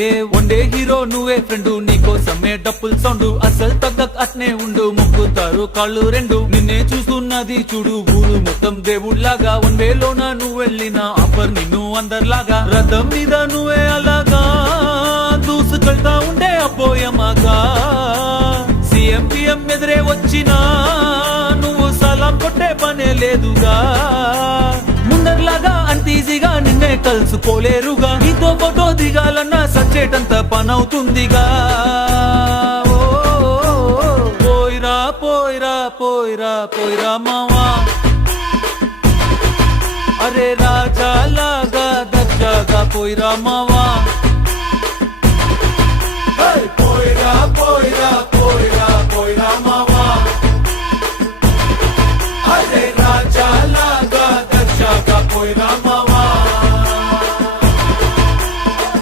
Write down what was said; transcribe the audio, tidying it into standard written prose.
ఏ one day hero నువ్వే friend, నీకోసమే డప్పుల్ sound, అసలు తగ్గక్ అట్నే ఉండు, మొక్కుతారు కాళ్ళు రెండు. నిన్నే చూస్తున్నది చూడు ఊరు మొత్తం దేవుళ్లాగా, వన్ వేలోన నువ్వు వెళ్ళిన ఆఫర్ నిన్ను అందరిలాగా. రథం మీద నువ్వే అలాగా దూసుకెళ్తా ఉండే అపోయమాగా, సీఎం పిఎం ఎదురే వచ్చినా నువ్వు సలాం కొట్టే పనే లేదుగా. ముందర్లాగా అంత ఈజీగా నిన్నే కలుసుకోలేరుగా, నీతో ఫోటో దిగాలన్నా సచ్చేటంత పనవుతుందిగా. పోయిరా పోయిరా పోయిరా పోయిరా మావా, అరే రాజా లాగా దర్జాగా పోయిరా మావా.